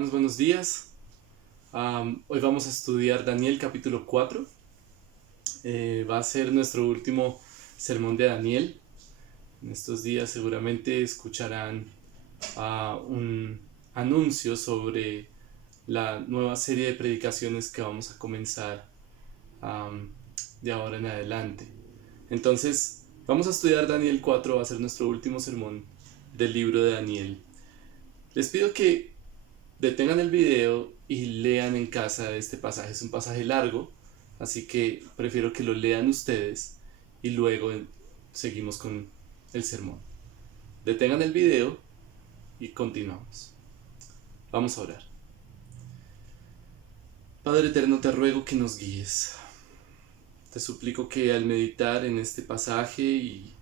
Hermanos, buenos días. Hoy vamos a estudiar Daniel capítulo 4. Va a ser nuestro último sermón de Daniel. En estos días seguramente escucharán un anuncio sobre la nueva serie de predicaciones que vamos a comenzar de ahora en adelante. Entonces, vamos a estudiar Daniel 4, va a ser nuestro último sermón del libro de Daniel. Les pido que detengan el video y lean en casa este pasaje. Es un pasaje largo, así que prefiero que lo lean ustedes y luego seguimos con el sermón. Detengan el video y continuamos. Vamos a orar. Padre eterno, te ruego que nos guíes. Te suplico que al meditar en este pasaje y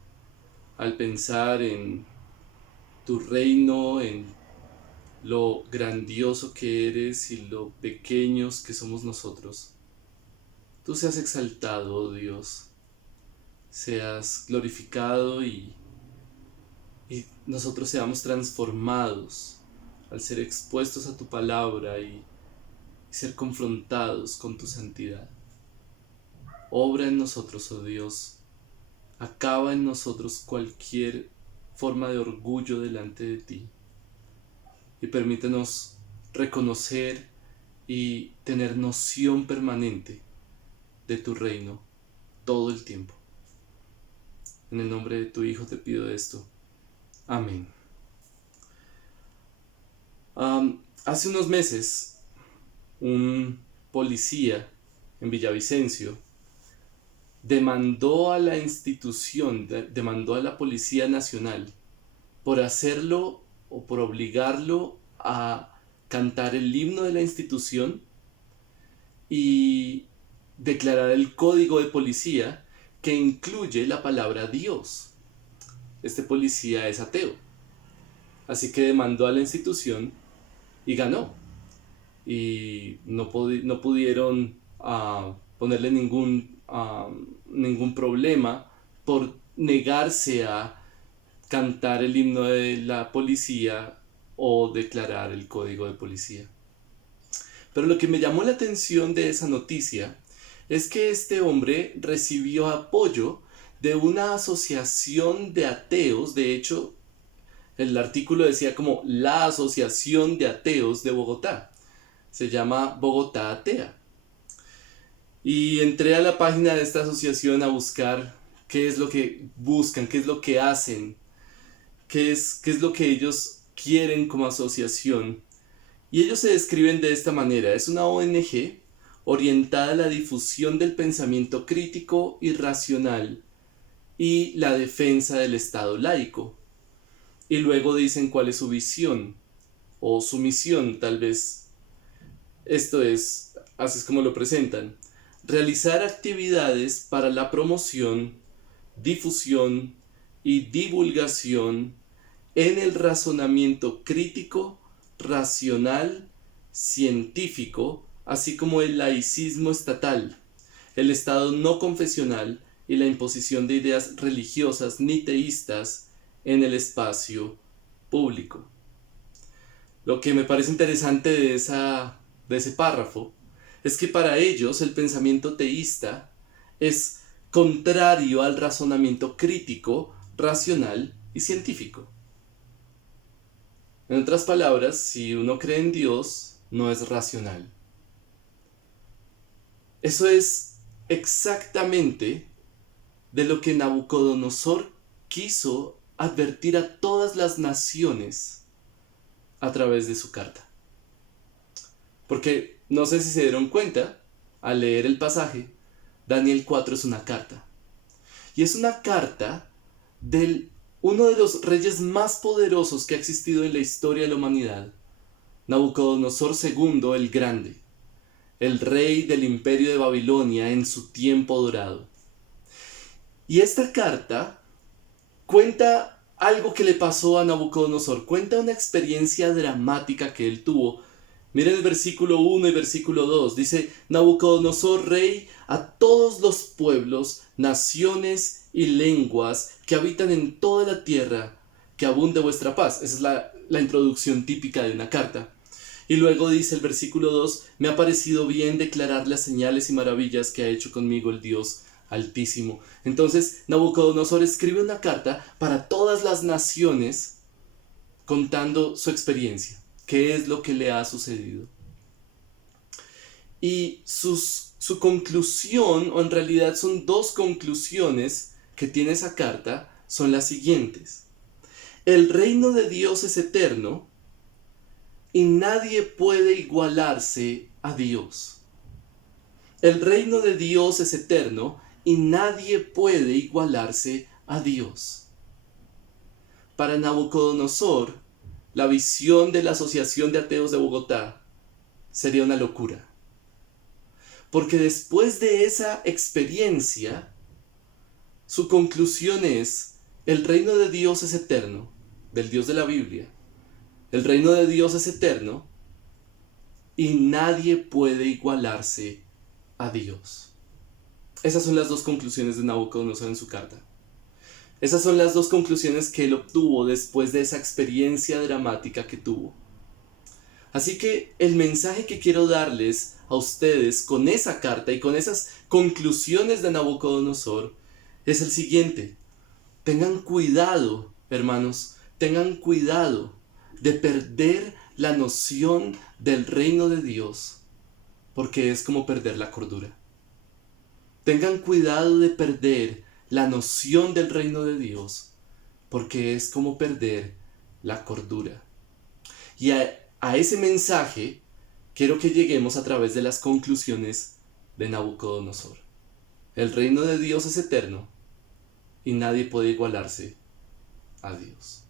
al pensar en tu reino, en lo grandioso que eres y lo pequeños que somos nosotros, tú seas exaltado, oh Dios, seas glorificado y nosotros seamos transformados al ser expuestos a tu palabra y ser confrontados con tu santidad. Obra en nosotros, oh Dios, acaba en nosotros cualquier forma de orgullo delante de ti. Y permítenos reconocer y tener noción permanente de tu reino todo el tiempo. En el nombre de tu Hijo te pido esto. Amén. Hace unos meses, un policía en Villavicencio demandó a la institución, demandó a la Policía Nacional por hacerlo o por obligarlo a cantar el himno de la institución y declarar el código de policía que incluye la palabra Dios. Este policía es ateo, así que demandó a la institución y ganó. Y no pudieron ponerle ningún problema por negarse a cantar el himno de la policía o declarar el código de policía. Pero lo que me llamó la atención de esa noticia es que este hombre recibió apoyo de una asociación de ateos. De hecho, el artículo decía como la Asociación de Ateos de Bogotá. Se llama Bogotá Atea. Y entré a la página de esta asociación a buscar qué es lo que buscan, qué es lo que hacen, qué es lo que ellos quieren como asociación. Y ellos se describen de esta manera: es una ONG orientada a la difusión del pensamiento crítico y racional y la defensa del Estado laico. Y luego dicen cuál es su visión o su misión, tal vez. Esto es, así es como lo presentan: realizar actividades para la promoción, difusión y divulgación en el razonamiento crítico, racional, científico, así como el laicismo estatal, el Estado no confesional y la imposición de ideas religiosas ni teístas en el espacio público. Lo que me parece interesante de ese párrafo es que para ellos el pensamiento teísta es contrario al razonamiento crítico, racional y científico. En otras palabras, si uno cree en Dios, no es racional. Eso es exactamente de lo que Nabucodonosor quiso advertir a todas las naciones a través de su carta. Porque no sé si se dieron cuenta, al leer el pasaje, Daniel 4 es una carta. Y es una carta de uno de los reyes más poderosos que ha existido en la historia de la humanidad, Nabucodonosor II el Grande, el rey del imperio de Babilonia en su tiempo dorado. Y esta carta cuenta algo que le pasó a Nabucodonosor, cuenta una experiencia dramática que él tuvo. Miren el versículo 1 y versículo 2, dice: Nabucodonosor, rey, a todos los pueblos, naciones y lenguas que habitan en toda la tierra, que abunde vuestra paz. Esa es la introducción típica de una carta. Y luego dice el versículo 2, me ha parecido bien declarar las señales y maravillas que ha hecho conmigo el Dios Altísimo. Entonces Nabucodonosor escribe una carta para todas las naciones contando su experiencia, qué es lo que le ha sucedido. Y su conclusión, o en realidad son dos conclusiones que tiene esa carta, son las siguientes. El reino de Dios es eterno y nadie puede igualarse a Dios. El reino de Dios es eterno y nadie puede igualarse a Dios. Para Nabucodonosor, la visión de la Asociación de Ateos de Bogotá sería una locura. Porque después de esa experiencia, su conclusión es, el reino de Dios es eterno, del Dios de la Biblia. El reino de Dios es eterno y nadie puede igualarse a Dios. Esas son las dos conclusiones de Nabucodonosor en su carta. Esas son las dos conclusiones que él obtuvo después de esa experiencia dramática que tuvo. Así que el mensaje que quiero darles a ustedes con esa carta y con esas conclusiones de Nabucodonosor es el siguiente. Tengan cuidado, hermanos, tengan cuidado de perder la noción del reino de Dios, porque es como perder la cordura. Tengan cuidado de perder la noción del reino de Dios, porque es como perder la cordura. Y a ese mensaje quiero que lleguemos a través de las conclusiones de Nabucodonosor. El reino de Dios es eterno y nadie puede igualarse a Dios.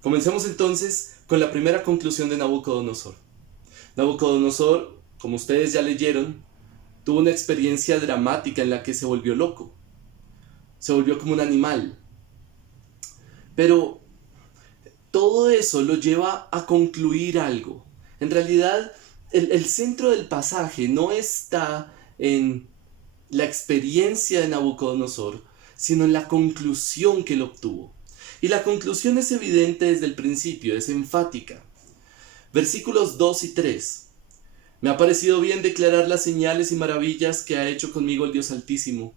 Comencemos entonces con la primera conclusión de Nabucodonosor. Nabucodonosor, como ustedes ya leyeron, tuvo una experiencia dramática en la que se volvió loco. Se volvió como un animal. Pero todo eso lo lleva a concluir algo. En realidad, el centro del pasaje no está en la experiencia de Nabucodonosor, sino en la conclusión que él obtuvo. Y la conclusión es evidente desde el principio, es enfática. Versículos 2 y 3. Me ha parecido bien declarar las señales y maravillas que ha hecho conmigo el Dios Altísimo.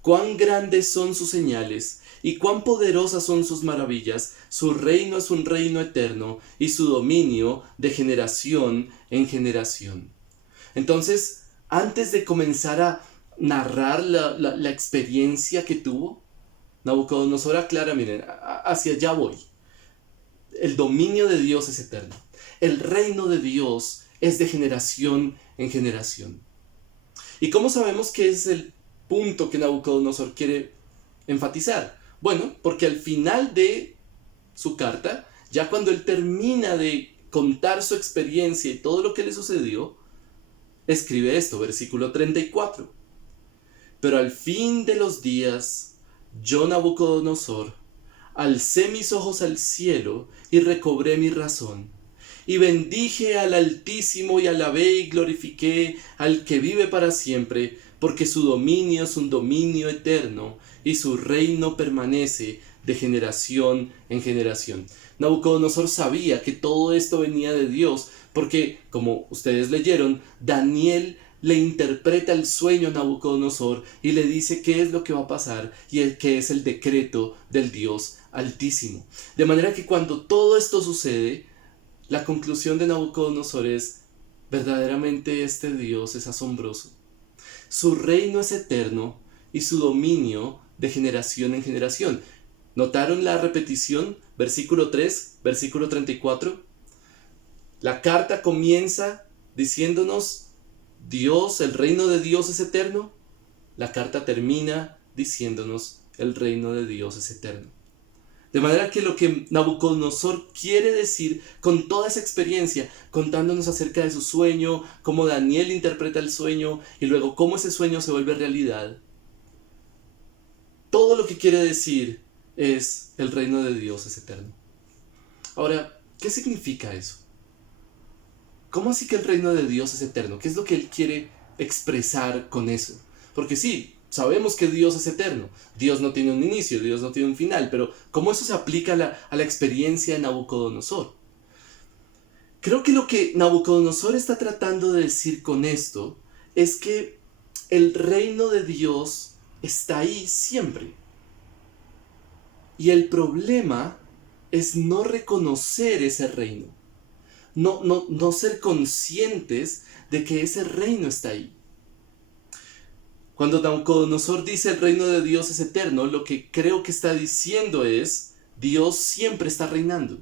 Cuán grandes son sus señales y cuán poderosas son sus maravillas. Su reino es un reino eterno y su dominio de generación en generación. Entonces, antes de comenzar a narrar la experiencia que tuvo, Nabucodonosor aclara, miren, hacia allá voy. El dominio de Dios es eterno. El reino de Dios es de generación en generación. ¿Y cómo sabemos que es el punto que Nabucodonosor quiere enfatizar? Bueno, porque al final de su carta, ya cuando él termina de contar su experiencia y todo lo que le sucedió, escribe esto, versículo 34. Pero al fin de los días, yo, Nabucodonosor, alcé mis ojos al cielo y recobré mi razón. Y bendije al Altísimo y alabé y glorifiqué al que vive para siempre, porque su dominio es un dominio eterno y su reino permanece de generación en generación. Nabucodonosor sabía que todo esto venía de Dios, porque, como ustedes leyeron, Daniel le interpreta el sueño a Nabucodonosor y le dice qué es lo que va a pasar y qué es el decreto del Dios Altísimo. De manera que cuando todo esto sucede, la conclusión de Nabucodonosor es, verdaderamente este Dios es asombroso. Su reino es eterno y su dominio de generación en generación. ¿Notaron la repetición? Versículo 3, versículo 34. La carta comienza diciéndonos, Dios, el reino de Dios es eterno. La carta termina diciéndonos, el reino de Dios es eterno. De manera que lo que Nabucodonosor quiere decir con toda esa experiencia, contándonos acerca de su sueño, cómo Daniel interpreta el sueño y luego cómo ese sueño se vuelve realidad, todo lo que quiere decir es, el reino de Dios es eterno. Ahora, ¿qué significa eso? ¿Cómo así que el reino de Dios es eterno? ¿Qué es lo que él quiere expresar con eso? Porque sí, sabemos que Dios es eterno. Dios no tiene un inicio, Dios no tiene un final. Pero ¿cómo eso se aplica a la experiencia de Nabucodonosor? Creo que lo que Nabucodonosor está tratando de decir con esto es que el reino de Dios está ahí siempre. Y el problema es no reconocer ese reino. No ser conscientes de que ese reino está ahí. Cuando Nabucodonosor dice el reino de Dios es eterno, lo que creo que está diciendo es Dios siempre está reinando.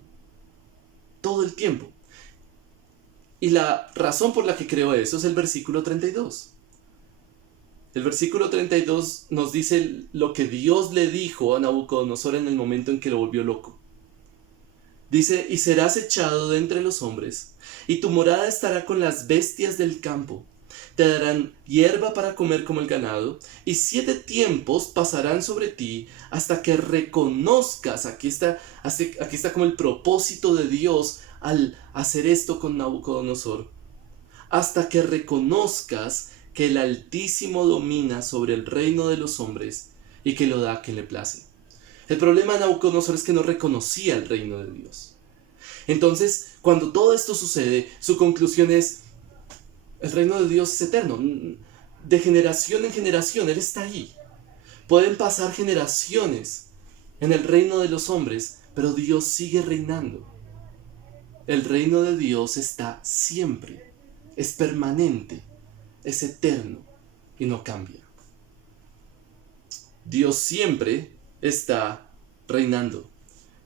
Todo el tiempo. Y la razón por la que creo eso es el versículo 32. El versículo 32 nos dice lo que Dios le dijo a Nabucodonosor en el momento en que lo volvió loco. Dice, y serás echado de entre los hombres, y tu morada estará con las bestias del campo. Te darán hierba para comer como el ganado, y 7 tiempos pasarán sobre ti hasta que reconozcas, aquí está como el propósito de Dios al hacer esto con Nabucodonosor, hasta que reconozcas que el Altísimo domina sobre el reino de los hombres y que lo da a quien le place. El problema de Nabucodonosor es que no reconocía el reino de Dios. Entonces, cuando todo esto sucede, su conclusión es, el reino de Dios es eterno. De generación en generación, Él está ahí. Pueden pasar generaciones en el reino de los hombres, pero Dios sigue reinando. El reino de Dios está siempre, es permanente, es eterno y no cambia. Dios siempre está reinando.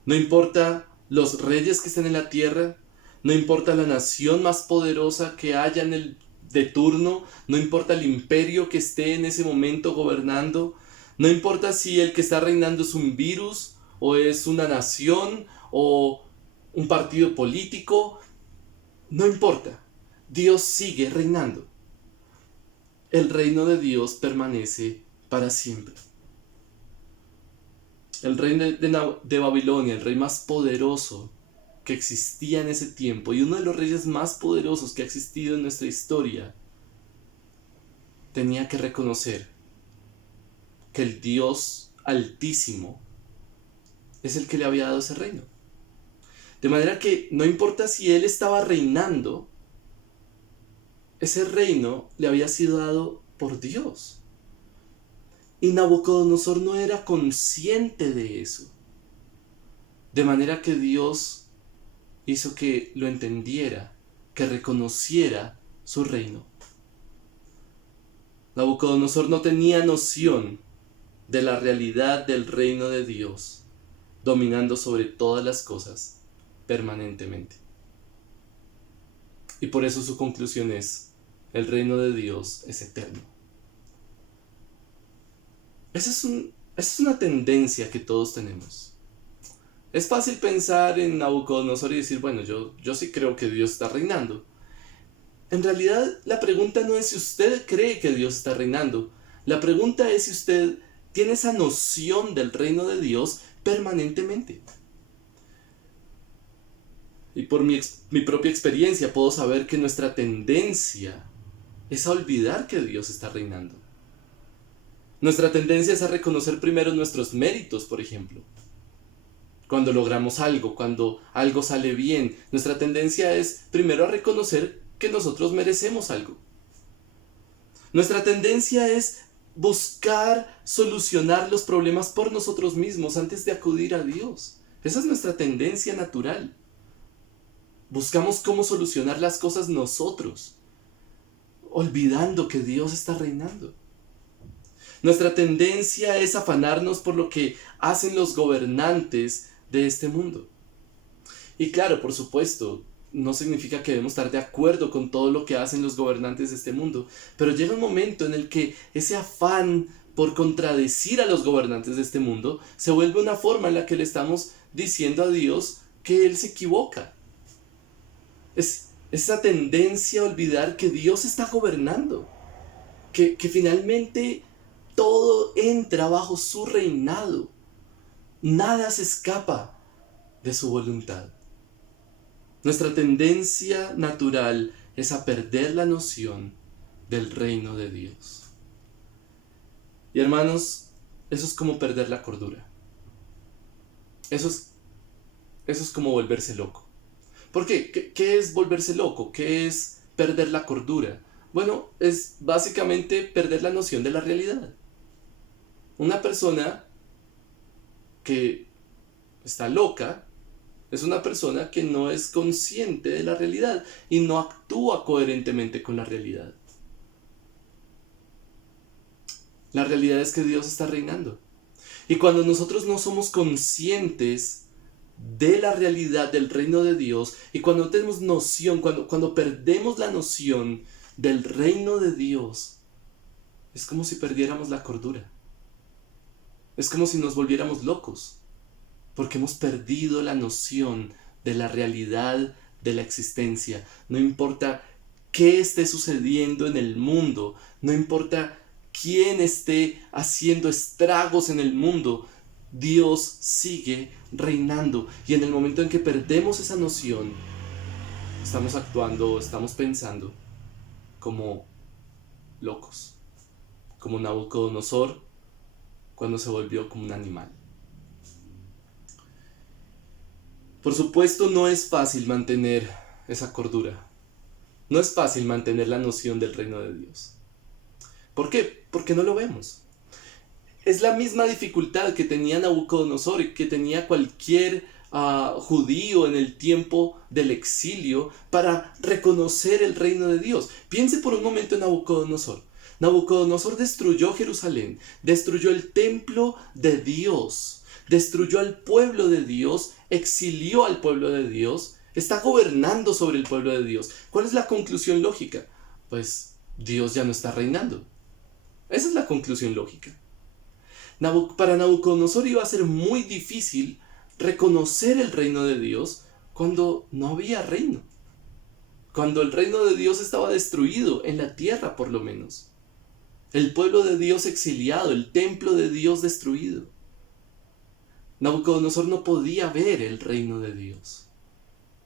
No importa los reyes que estén en la tierra, no importa la nación más poderosa que haya de turno, no importa el imperio que esté en ese momento gobernando, no importa si el que está reinando es un virus o es una nación o un partido político, no importa. Dios sigue reinando. El reino de Dios permanece para siempre. El rey de Babilonia, el rey más poderoso que existía en ese tiempo y uno de los reyes más poderosos que ha existido en nuestra historia, tenía que reconocer que el Dios Altísimo es el que le había dado ese reino. De manera que no importa si él estaba reinando, ese reino le había sido dado por Dios. Y Nabucodonosor no era consciente de eso. De manera que Dios hizo que lo entendiera, que reconociera su reino. Nabucodonosor no tenía noción de la realidad del reino de Dios, dominando sobre todas las cosas permanentemente. Y por eso su conclusión es, el reino de Dios es eterno. Esa es una tendencia que todos tenemos. Es fácil pensar en Nabucodonosor y decir, bueno, yo sí creo que Dios está reinando. En realidad, la pregunta no es si usted cree que Dios está reinando. La pregunta es si usted tiene esa noción del reino de Dios permanentemente. Y por mi propia experiencia puedo saber que nuestra tendencia es a olvidar que Dios está reinando. Nuestra tendencia es a reconocer primero nuestros méritos, por ejemplo. Cuando logramos algo, cuando algo sale bien, nuestra tendencia es primero a reconocer que nosotros merecemos algo. Nuestra tendencia es buscar solucionar los problemas por nosotros mismos antes de acudir a Dios. Esa es nuestra tendencia natural. Buscamos cómo solucionar las cosas nosotros, olvidando que Dios está reinando. Nuestra tendencia es afanarnos por lo que hacen los gobernantes de este mundo. Y claro, por supuesto, no significa que debemos estar de acuerdo con todo lo que hacen los gobernantes de este mundo, pero llega un momento en el que ese afán por contradecir a los gobernantes de este mundo se vuelve una forma en la que le estamos diciendo a Dios que Él se equivoca. Es esa tendencia a olvidar que Dios está gobernando, que finalmente todo entra bajo su reinado. Nada se escapa de su voluntad. Nuestra tendencia natural es a perder la noción del reino de Dios. Y hermanos, eso es como perder la cordura. Eso es como volverse loco. ¿Por qué? ¿Qué es volverse loco? ¿Qué es perder la cordura? Bueno, es básicamente perder la noción de la realidad. Una persona que está loca es una persona que no es consciente de la realidad y no actúa coherentemente con la realidad. La realidad es que Dios está reinando. Y cuando nosotros no somos conscientes de la realidad del reino de Dios, y cuando no tenemos noción, cuando perdemos la noción del reino de Dios, es como si perdiéramos la cordura. Es como si nos volviéramos locos, porque hemos perdido la noción de la realidad de la existencia. No importa qué esté sucediendo en el mundo, no importa quién esté haciendo estragos en el mundo, Dios sigue reinando. Y en el momento en que perdemos esa noción, estamos actuando, estamos pensando como locos, como Nabucodonosor cuando se volvió como un animal. Por supuesto, no es fácil mantener esa cordura. No es fácil mantener la noción del reino de Dios. ¿Por qué? Porque no lo vemos. Es la misma dificultad que tenía Nabucodonosor y que tenía cualquier judío en el tiempo del exilio para reconocer el reino de Dios. Piense por un momento en Nabucodonosor. Nabucodonosor destruyó Jerusalén, destruyó el templo de Dios, destruyó al pueblo de Dios, exilió al pueblo de Dios, está gobernando sobre el pueblo de Dios. ¿Cuál es la conclusión lógica? Pues Dios ya no está reinando. Esa es la conclusión lógica. Para Nabucodonosor iba a ser muy difícil reconocer el reino de Dios cuando no había reino. Cuando el reino de Dios estaba destruido, en la tierra por lo menos. El pueblo de Dios exiliado, el templo de Dios destruido. Nabucodonosor no podía ver el reino de Dios.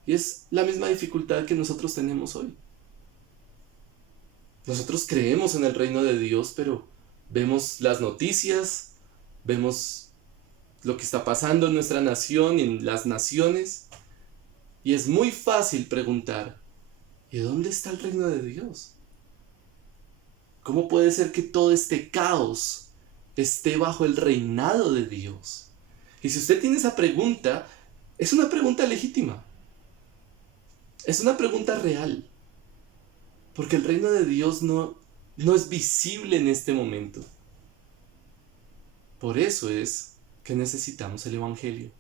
Y es la misma dificultad que nosotros tenemos hoy. Nosotros creemos en el reino de Dios, pero vemos las noticias, vemos lo que está pasando en nuestra nación y en las naciones, y es muy fácil preguntar, ¿y dónde está el reino de Dios? ¿Cómo puede ser que todo este caos esté bajo el reinado de Dios? Y si usted tiene esa pregunta, es una pregunta legítima. Es una pregunta real. Porque el reino de Dios no es visible en este momento. Por eso es que necesitamos el Evangelio.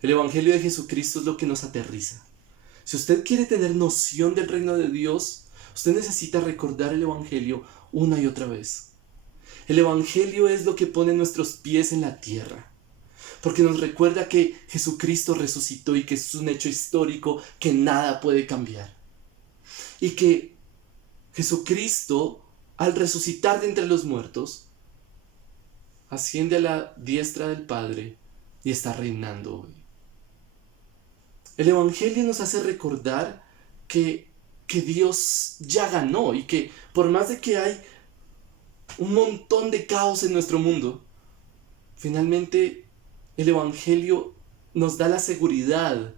El Evangelio de Jesucristo es lo que nos aterriza. Si usted quiere tener noción del reino de Dios, usted necesita recordar el Evangelio una y otra vez. El Evangelio es lo que pone nuestros pies en la tierra. Porque nos recuerda que Jesucristo resucitó y que es un hecho histórico que nada puede cambiar. Y que Jesucristo, al resucitar de entre los muertos, asciende a la diestra del Padre y está reinando hoy. El Evangelio nos hace recordar que Dios ya ganó y que por más de que hay un montón de caos en nuestro mundo, finalmente el Evangelio nos da la seguridad,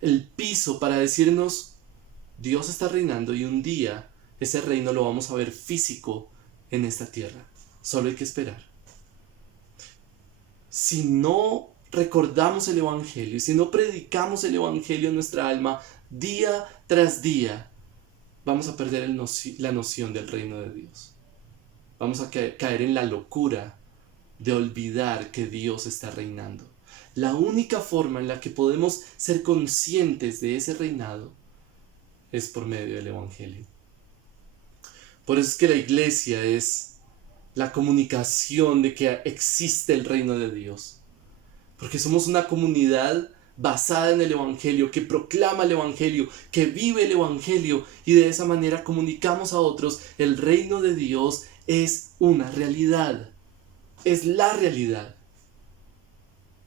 el piso para decirnos, Dios está reinando y un día ese reino lo vamos a ver físico en esta tierra. Solo hay que esperar. Si no recordamos el Evangelio, si no predicamos el Evangelio en nuestra alma día tras día, vamos a perder la noción del reino de Dios. Vamos a caer en la locura de olvidar que Dios está reinando. La única forma en la que podemos ser conscientes de ese reinado es por medio del Evangelio. Por eso es que la iglesia es la comunicación de que existe el reino de Dios. Porque somos una comunidad basada en el Evangelio, que proclama el Evangelio, que vive el Evangelio, y de esa manera comunicamos a otros, el reino de Dios es una realidad. Es la realidad.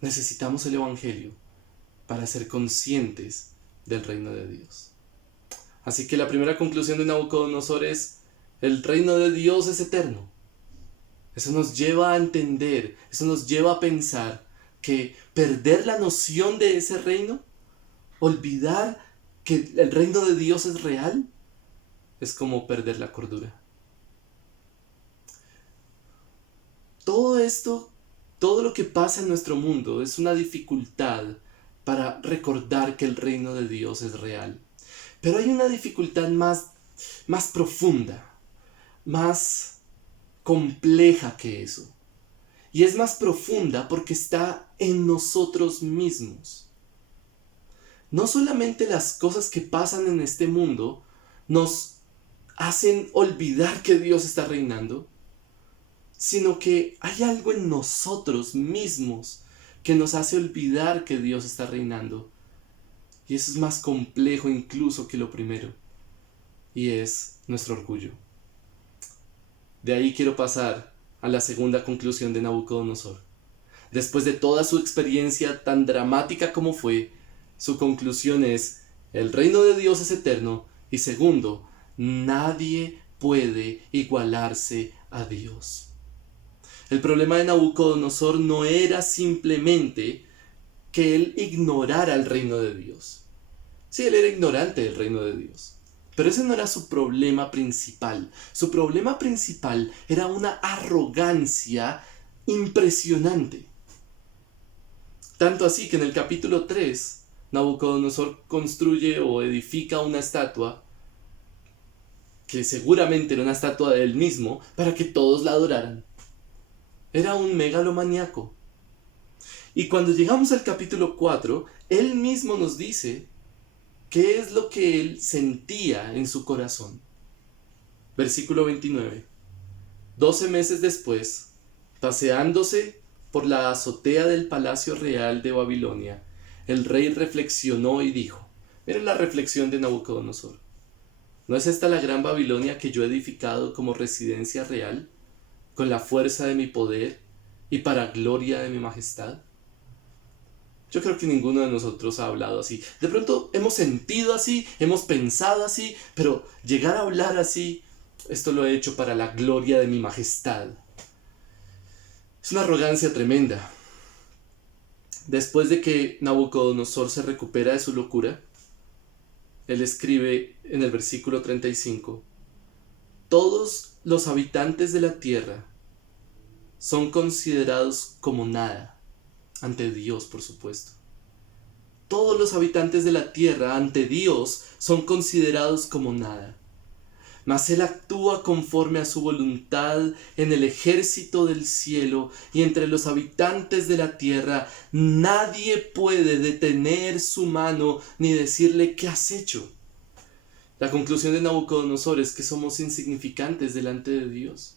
Necesitamos el Evangelio para ser conscientes del reino de Dios. Así que la primera conclusión de Nabucodonosor es: el reino de Dios es eterno. Eso nos lleva a entender, eso nos lleva a pensar que perder la noción de ese reino Olvidar que el reino de Dios es real es como perder la cordura. Todo esto, todo lo que pasa en nuestro mundo es una dificultad para recordar que el reino de Dios es real. Pero hay una dificultad más profunda, más compleja que eso. Y es más profunda porque está en nosotros mismos. No solamente las cosas que pasan en este mundo nos hacen olvidar que Dios está reinando, sino que hay algo en nosotros mismos que nos hace olvidar que Dios está reinando. Y eso es más complejo incluso que lo primero, y es nuestro orgullo. De ahí quiero pasar a la segunda conclusión de Nabucodonosor. Después de toda su experiencia tan dramática como fue, su conclusión es: el reino de Dios es eterno, y segundo, nadie puede igualarse a Dios. El problema de Nabucodonosor no era simplemente que él ignorara el reino de Dios. Sí, él era ignorante del reino de Dios. Pero ese no era su problema principal. Su problema principal era una arrogancia impresionante. Tanto así que en el capítulo 3, Nabucodonosor construye o edifica una estatua, que seguramente era una estatua de él mismo, para que todos la adoraran. Era un megalomaniaco. Y cuando llegamos al capítulo 4, él mismo nos dice qué es lo que él sentía en su corazón. Versículo 29. 12 meses después, paseándose por la azotea del palacio real de Babilonia, el rey reflexionó y dijo, miren la reflexión de Nabucodonosor: ¿no es esta la gran Babilonia que yo he edificado como residencia real, con la fuerza de mi poder y para gloria de mi majestad? Yo creo que ninguno de nosotros ha hablado así. De pronto hemos sentido así, hemos pensado así, pero llegar a hablar así, esto lo he hecho para la gloria de mi majestad. Es una arrogancia tremenda. Después de que Nabucodonosor se recupera de su locura, él escribe en el versículo 35, todos los habitantes de la tierra son considerados como nada, ante Dios, por supuesto. Todos los habitantes de la tierra ante Dios son considerados como nada. Mas Él actúa conforme a su voluntad en el ejército del cielo y entre los habitantes de la tierra. Nadie puede detener su mano ni decirle ¿qué has hecho? La conclusión de Nabucodonosor es que somos insignificantes delante de Dios.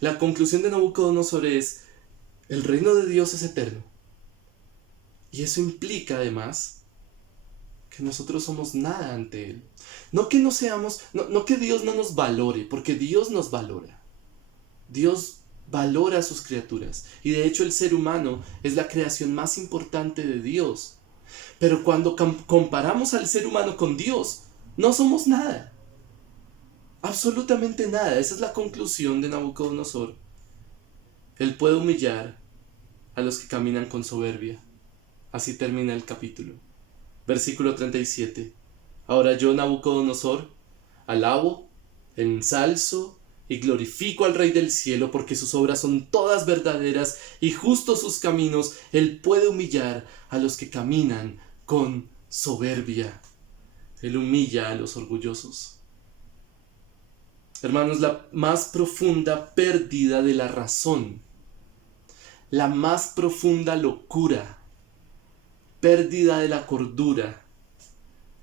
La conclusión de Nabucodonosor es: el reino de Dios es eterno. Y eso implica además que nosotros somos nada ante Él. No que no seamos, no que Dios no nos valore, porque Dios nos valora. Dios valora a sus criaturas. Y de hecho el ser humano es la creación más importante de Dios. Pero cuando comparamos al ser humano con Dios, no somos nada. Absolutamente nada. Esa es la conclusión de Nabucodonosor. Él puede humillar a los que caminan con soberbia. Así termina el capítulo. Versículo 37. Ahora yo, Nabucodonosor, alabo, ensalzo y glorifico al Rey del cielo, porque sus obras son todas verdaderas y justos sus caminos. Él puede humillar a los que caminan con soberbia. Él humilla a los orgullosos. Hermanos, la más profunda pérdida de la razón, la más profunda locura, pérdida de la cordura,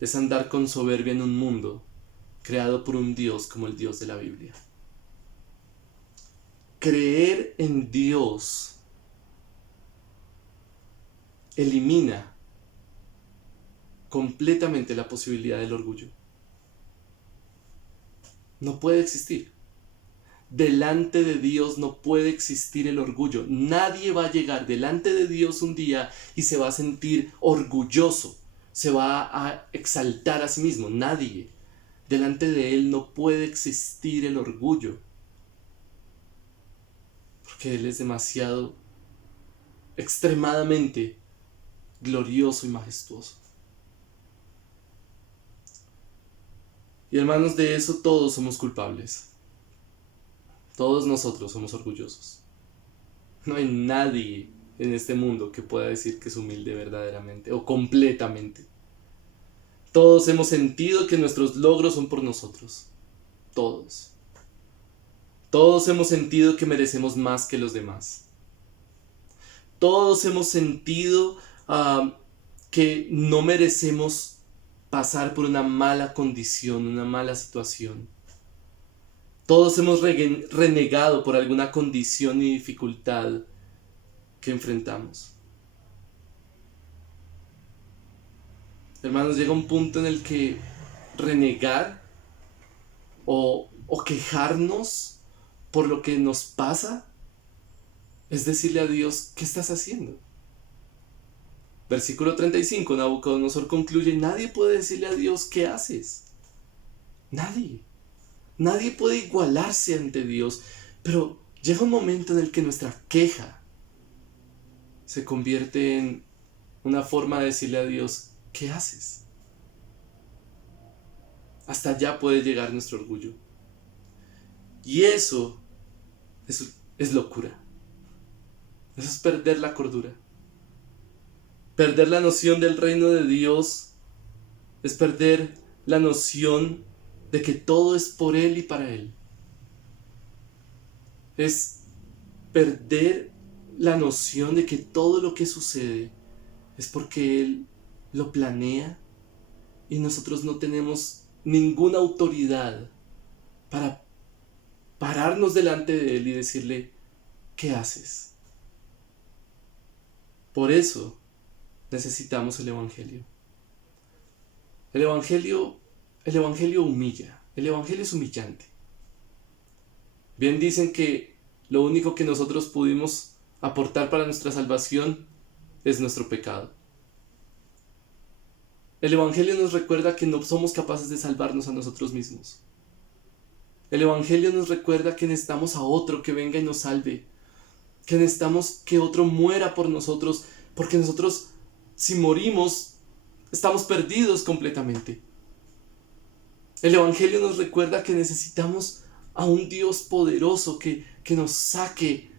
es andar con soberbia en un mundo creado por un Dios como el Dios de la Biblia. Creer en Dios elimina completamente la posibilidad del orgullo. No puede existir. Delante de Dios no puede existir el orgullo. Nadie va a llegar delante de Dios un día y se va a sentir orgulloso, se va a exaltar a sí mismo. Nadie. Delante de Él no puede existir el orgullo, porque Él es demasiado, extremadamente glorioso y majestuoso. Y hermanos, de eso todos somos culpables. Todos nosotros somos orgullosos. No hay nadie en este mundo que pueda decir que es humilde verdaderamente o completamente. Todos hemos sentido que nuestros logros son por nosotros. Todos. Todos hemos sentido que merecemos más que los demás. Todos hemos sentido que no merecemos pasar por una mala condición, una mala situación. Todos hemos renegado por alguna condición y dificultad que enfrentamos. Hermanos, llega un punto en el que renegar o quejarnos por lo que nos pasa es decirle a Dios, ¿qué estás haciendo? Versículo 35, Nabucodonosor concluye, nadie puede decirle a Dios, ¿qué haces? Nadie. Nadie puede igualarse ante Dios, pero llega un momento en el que nuestra queja se convierte en una forma de decirle a Dios, ¿qué haces? Hasta allá puede llegar nuestro orgullo. Y eso es locura. Eso es perder la cordura. Perder la noción del reino de Dios es perder la noción de que todo es por Él y para Él. Es perder la noción de que todo lo que sucede es porque Él lo planea y nosotros no tenemos ninguna autoridad para pararnos delante de Él y decirle, ¿qué haces? Por eso necesitamos el Evangelio. El Evangelio humilla. El Evangelio es humillante. Bien dicen que lo único que nosotros pudimos aportar para nuestra salvación es nuestro pecado. El Evangelio nos recuerda que no somos capaces de salvarnos a nosotros mismos. El Evangelio nos recuerda que necesitamos a otro que venga y nos salve. Que necesitamos que otro muera por nosotros, porque nosotros, si morimos, estamos perdidos completamente. El Evangelio nos recuerda que necesitamos a un Dios poderoso que nos saque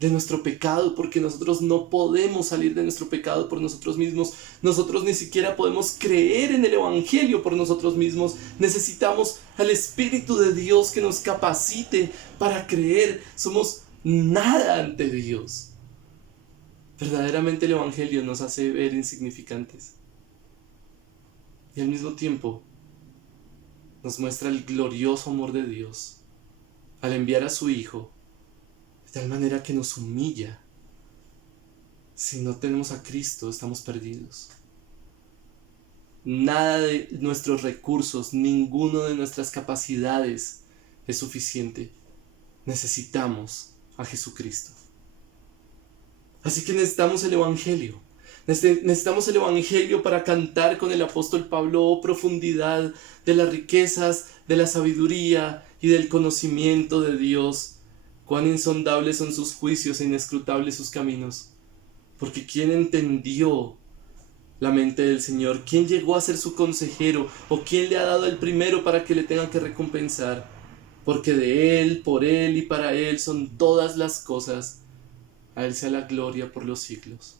de nuestro pecado, porque nosotros no podemos salir de nuestro pecado por nosotros mismos. Nosotros ni siquiera podemos creer en el Evangelio por nosotros mismos. Necesitamos al Espíritu de Dios que nos capacite para creer. Somos nada ante Dios. Verdaderamente el Evangelio nos hace ver insignificantes. Y al mismo tiempo nos muestra el glorioso amor de Dios al enviar a su Hijo de tal manera que nos humilla. Si no tenemos a Cristo, estamos perdidos. Nada de nuestros recursos, ninguno de nuestras capacidades es suficiente. Necesitamos a Jesucristo. Así que necesitamos el Evangelio. Necesitamos el Evangelio para cantar con el apóstol Pablo, oh profundidad de las riquezas, de la sabiduría y del conocimiento de Dios. Cuán insondables son sus juicios e inescrutables sus caminos. Porque ¿quién entendió la mente del Señor? ¿Quién llegó a ser su consejero? ¿O quién le ha dado el primero para que le tengan que recompensar? Porque de Él, por Él y para Él son todas las cosas. A Él sea la gloria por los siglos.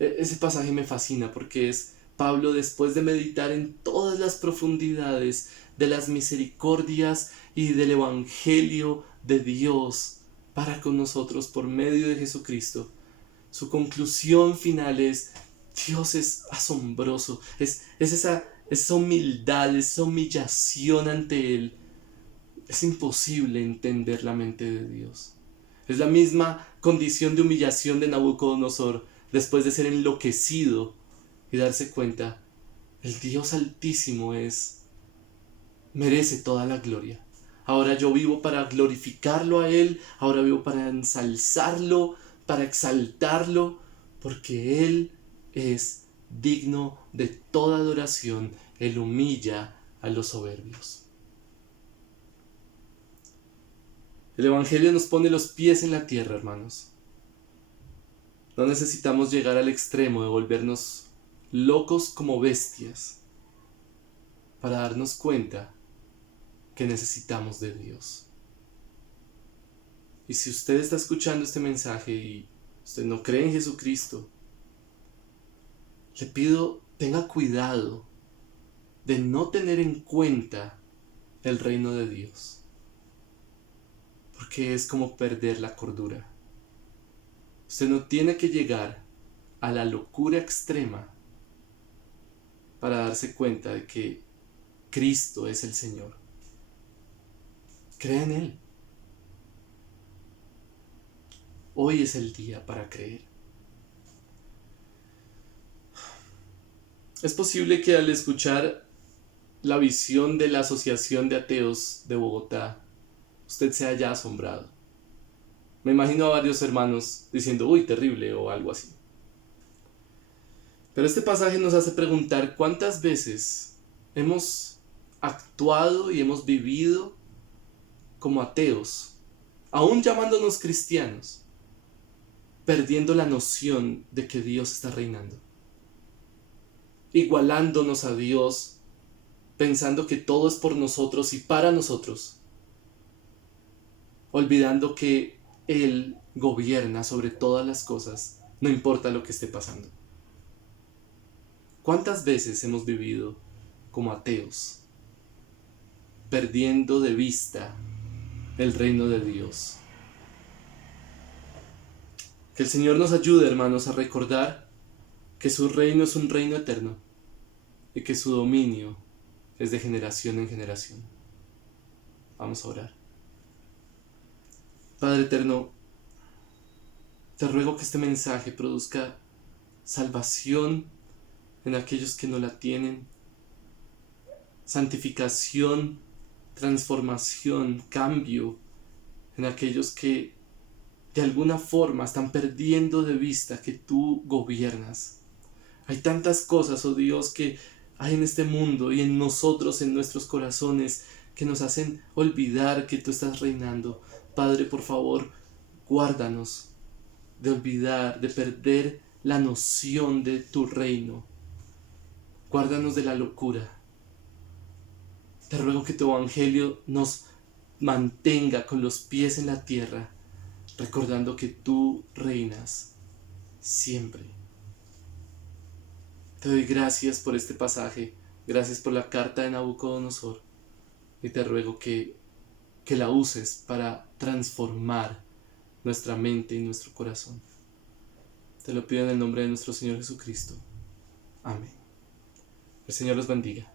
Ese pasaje me fascina porque es Pablo, después de meditar en todas las profundidades de las misericordias y del Evangelio de Dios para con nosotros por medio de Jesucristo. Su conclusión final es: Dios es asombroso, es esa humildad, esa humillación ante Él. Es imposible entender la mente de Dios. Es la misma condición de humillación de Nabucodonosor después de ser enloquecido y darse cuenta, el Dios Altísimo merece toda la gloria. Ahora yo vivo para glorificarlo a Él, ahora vivo para ensalzarlo, para exaltarlo, porque Él es digno de toda adoración. Él humilla a los soberbios. El Evangelio nos pone los pies en la tierra, hermanos. No necesitamos llegar al extremo de volvernos locos como bestias para darnos cuenta que necesitamos de Dios. Y si usted está escuchando este mensaje y usted no cree en Jesucristo, le pido tenga cuidado de no tener en cuenta el reino de Dios, porque es como perder la cordura. Usted no tiene que llegar a la locura extrema para darse cuenta de que Cristo es el Señor. Cree en Él. Hoy es el día para creer. Es posible que al escuchar la visión de la Asociación de Ateos de Bogotá, usted se haya asombrado. Me imagino a varios hermanos diciendo, uy, terrible o algo así. Pero este pasaje nos hace preguntar cuántas veces hemos actuado y hemos vivido como ateos, aún llamándonos cristianos, perdiendo la noción de que Dios está reinando, igualándonos a Dios, pensando que todo es por nosotros y para nosotros, olvidando que Él gobierna sobre todas las cosas, no importa lo que esté pasando. ¿Cuántas veces hemos vivido como ateos, perdiendo de vista el reino de Dios? Que el Señor nos ayude, hermanos, a recordar que su reino es un reino eterno y que su dominio es de generación en generación. Vamos a orar. Padre eterno, te ruego que este mensaje produzca salvación en aquellos que no la tienen, santificación, transformación, cambio en aquellos que de alguna forma están perdiendo de vista que tú gobiernas. Hay tantas cosas, oh Dios, que hay en este mundo y en nosotros, en nuestros corazones, que nos hacen olvidar que tú estás reinando. Padre, por favor, guárdanos de olvidar, de perder la noción de tu reino. Guárdanos de la locura. Te ruego que tu evangelio nos mantenga con los pies en la tierra, recordando que tú reinas siempre. Te doy gracias por este pasaje, gracias por la carta de Nabucodonosor, y te ruego que la uses para transformar nuestra mente y nuestro corazón. Te lo pido en el nombre de nuestro Señor Jesucristo. Amén. El Señor los bendiga.